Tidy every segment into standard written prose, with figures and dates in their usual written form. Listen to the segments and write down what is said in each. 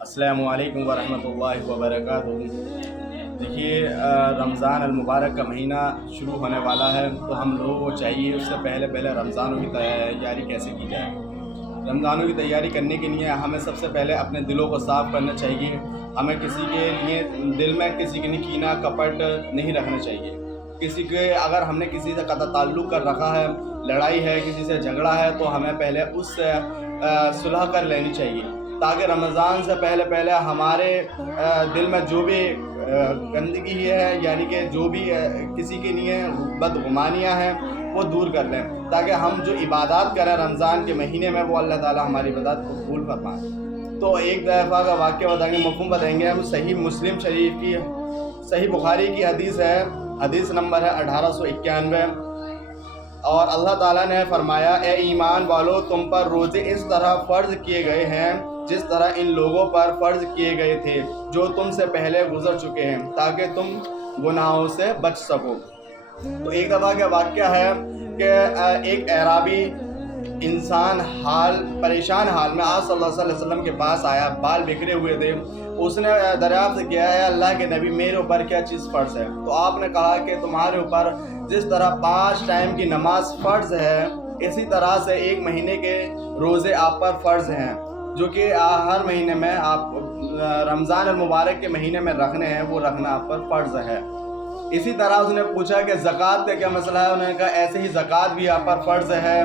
अस्सलामु अलैकुम वरहमतुल्लाहि वबरकातुहू। देखिए, रमज़ान अलमुबारक का महीना शुरू होने वाला है, तो हम लोगों को चाहिए उससे पहले पहले रमज़ानों की तैयारी कैसे की जाए। रमज़ानों की तैयारी करने के लिए हमें सबसे पहले अपने दिलों को साफ़ करना चाहिए। हमें किसी के लिए दिल में किसी के लिए कीना कपट नहीं रखना चाहिए। किसी के अगर हमने किसी से कता ताल्लुक़ कर रखा है, लड़ाई है, किसी से झगड़ा है, तो हमें पहले उससे सुलह कर लेनी चाहिए, ताकि रमज़ान से पहले पहले हमारे दिल में जो भी गंदगी है, यानी कि जो भी किसी के लिए बदगुमानियाँ हैं, वो दूर कर लें, ताकि हम जो इबादत करें रमज़ान के महीने में वो अल्लाह ताला हमारी इबादत को कबूल फरमाए। तो एक दफ़ा का वाक़या बताएंगे, मफ़हूम बताएंगे हम। सही मुस्लिम शरीफ की, सही बुखारी की हदीस है, हदीस नंबर है 1891। और अल्लाह ताला ने फरमाया, ए ईमान वालो, तुम पर रोज़े इस तरह फ़र्ज़ किए गए हैं जिस तरह इन लोगों पर फ़र्ज़ किए गए थे जो तुमसे पहले गुज़र चुके हैं, ताकि तुम गुनाहों से बच सको। तो एक दफ़ा का वाक़या है कि एक अराबी इंसान परेशान हाल में आप सल्लल्लाहु अलैहि वसल्लम के पास आया। बाल बिखरे हुए थे। उसने दरियाफ़्त किया, है अल्लाह के नबी, मेरे ऊपर क्या चीज़ फ़र्ज़ है? तो आपने कहा कि तुम्हारे ऊपर जिस तरह 5 टाइम की नमाज फ़र्ज़ है, इसी तरह से 1 महीने के रोज़े आप पर फ़र्ज़ हैं, जो कि हर महीने में आप रमज़ान अलमुबारक के महीने में रखने हैं, वो रखना आप पर फ़र्ज़ है। इसी तरह उसने पूछा कि ज़कात का क्या मसला है? उन्होंने कहा ऐसे ही ज़कात भी आप पर फ़र्ज़ है।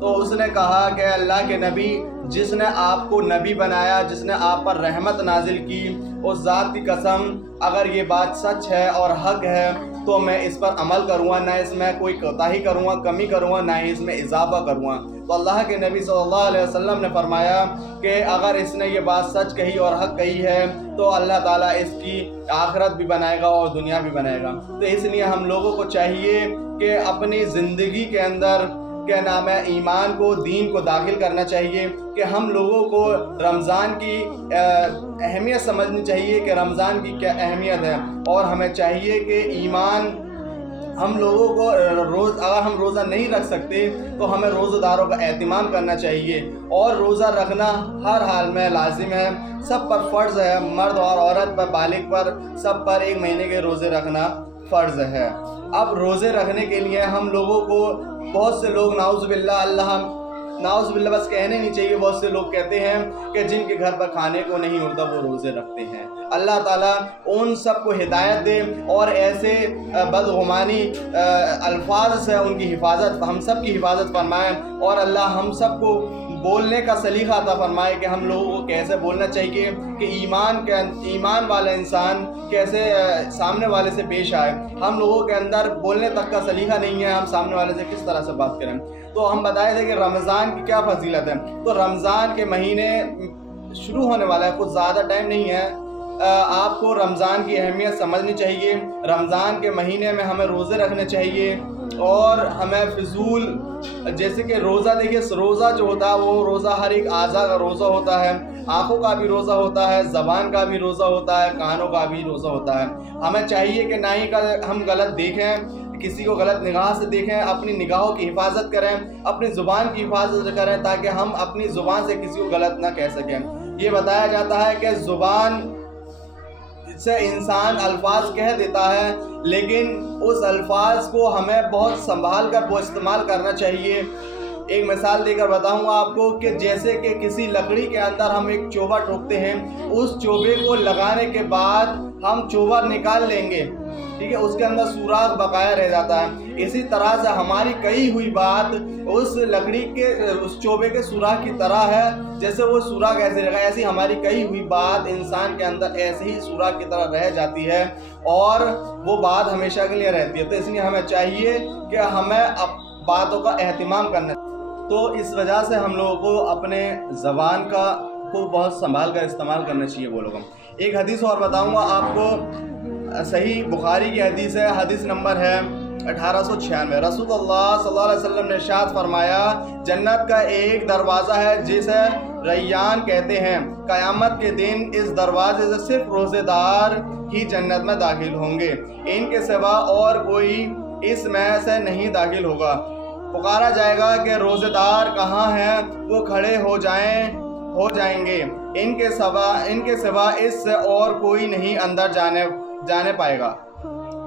तो उसने कहा कि अल्लाह के नबी, जिसने आपको नबी बनाया, जिसने आप पर रहमत नाजिल की, उस ज़ात की कसम, अगर ये बात सच है और हक़ है तो मैं इस पर अमल करूँगा, ना इसमें कोई कोताही करूँगा, कमी करूँगा, ना ही इसमें इजाफ़ा करूँगा। तो अल्लाह के नबी सल्लल्लाहु अलैहि वसल्लम ने फरमाया कि अगर इसने ये बात सच कही और हक़ कही है तो अल्लाह ताला इसकी आखिरत भी बनाएगा और दुनिया भी बनाएगा। तो इसलिए हम लोगों को चाहिए कि अपनी ज़िंदगी के अंदर क्या नाम है, ईमान को, दीन को दाखिल करना चाहिए, कि हम लोगों को रमज़ान की अहमियत समझनी चाहिए कि रमज़ान की क्या अहमियत है। और हमें चाहिए कि ईमान हम लोगों को अगर हम रोज़ा नहीं रख सकते तो हमें रोज़ेदारों का एहतमाम करना चाहिए। और रोज़ा रखना हर हाल में लाजिम है, सब पर फ़र्ज़ है, मर्द और औरत पर, बालिग पर, सब पर 1 महीने के रोज़े रखना फ़र्ज़ है। अब रोज़े रखने के लिए हम लोगों को, बहुत से लोग नाउज़ुबिल्लाह बस कहने नहीं चाहिए, बहुत से लोग कहते हैं कि जिनके घर पर खाने को नहीं होता वो रोज़े रखते हैं। अल्लाह ताला उन सब को हिदायत दे और ऐसे बदगुमानी अल्फाज से उनकी हिफाजत, हम सब की हिफाजत फरमाए। और अल्लाह हम सब को बोलने का सलीका अता फरमाए कि हम लोगों को कैसे बोलना चाहिए, कि ईमान वाला इंसान कैसे सामने वाले से पेश आए। हम लोगों के अंदर बोलने तक का सलीका नहीं है, हम सामने वाले से किस तरह से बात करें। तो हम बताए थे कि रमज़ान की क्या फजीलत है। तो रमज़ान के महीने शुरू होने वाला है, कुछ ज़्यादा टाइम नहीं है। आपको रमज़ान की अहमियत समझनी चाहिए। रमज़ान के महीने में हमें रोज़े रखने चाहिए और हमें फिजूल, जैसे कि रोज़ा, देखिए रोज़ा जो होता है वो रोज़ा हर एक आज़ा का रोज़ा होता है, आँखों का भी रोज़ा होता है, ज़बान का भी रोज़ा होता है, कानों का भी रोज़ा होता है। हमें चाहिए कि ना ही हम गलत देखें, किसी को गलत निगाह से देखें, अपनी निगाहों की हिफाजत करें, अपनी ज़ुबान की हिफाजत करें, ताकि हम अपनी ज़ुबान से किसी को गलत ना कह सकें। ये बताया जाता है कि ज़ुबान से इंसान अल्फाज कह देता है, लेकिन उस अल्फाज को हमें बहुत संभाल कर वो इस्तेमाल करना चाहिए। एक मिसाल देकर बताऊंगा आपको कि जैसे कि किसी लकड़ी के अंदर हम एक चोबा ठोकते हैं, उस चोबे को लगाने के बाद हम चोबा निकाल लेंगे, ठीक है, उसके अंदर सुराख बकाया रह जाता है। इसी तरह से हमारी कही हुई बात उस लकड़ी के, उस चोबे के सुराख की तरह है, जैसे वो सुराख ऐसे रहेगा, ऐसी हमारी कही हुई बात इंसान के अंदर ऐसे ही सुराख की तरह रह जाती है और वो बात हमेशा के लिए रहती है। तो इसलिए हमें चाहिए कि हमें बातों का एहतमाम करना। तो इस वजह से हम लोगों को अपने ज़बान को बहुत संभाल कर इस्तेमाल करना चाहिए बोलोगे। एक हदीस और बताऊंगा आपको, सही बुखारी की हदीस है, हदीस नंबर है 1896। रसूलुल्लाह सल्लल्लाहु अलैहि वसल्लम ने इरशाद फरमाया, जन्नत का एक दरवाज़ा है जिसे रैयान कहते हैं। क़यामत के दिन इस दरवाजे से सिर्फ रोज़ेदार ही जन्नत में दाखिल होंगे, इनके सिवा और कोई इसमें से नहीं दाखिल होगा। पुकारा जाएगा कि रोज़ेदार कहाँ हैं? वो खड़े हो जाएंगे। ان کے سوا اس سے اور کوئی نہیں اندر جانے پائے گا۔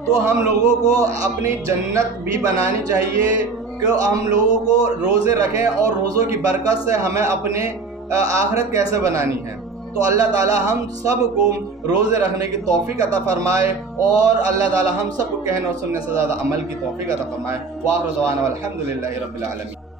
تو ہم لوگوں کو اپنی جنت بھی بنانی چاہیے کہ ہم لوگوں کو روزے رکھیں، اور روزوں کی برکت سے ہمیں اپنے آخرت کیسے بنانی ہے۔ تو اللہ تعالی ہم سب کو روزے رکھنے کی توفیق عطا فرمائے، اور اللہ تعالی ہم سب کو کہنے اور سننے سے زیادہ عمل کی توفیق عطا فرمائے۔ وآخر دعوانا والحمد للہ رب العالمین۔